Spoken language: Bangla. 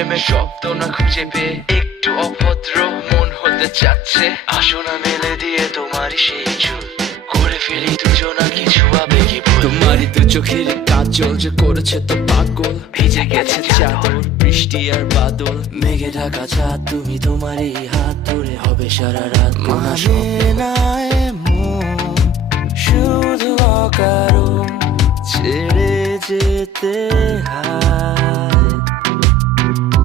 প্রেমের শব্দ না খুঁজে পেয়ে একটু অভদ্র মন হতে চাচ্ছে। আসো না মেলে দিয়ে তোমারই সেই চুল, করে ফেলি দুজনা কিছু আবেগী ভুল। তোমারই দু চোখের কাজল যে করেছে তো পাগল, ভিজে গেছে চাদর বৃষ্টি আর বাদল। মেঘে ঢাকা চাঁদ তুমি তোমারই হাত ধরে হবে সারা রাত। মানে না এমন শুধু অকারণ ছেড়ে যেতে হয়।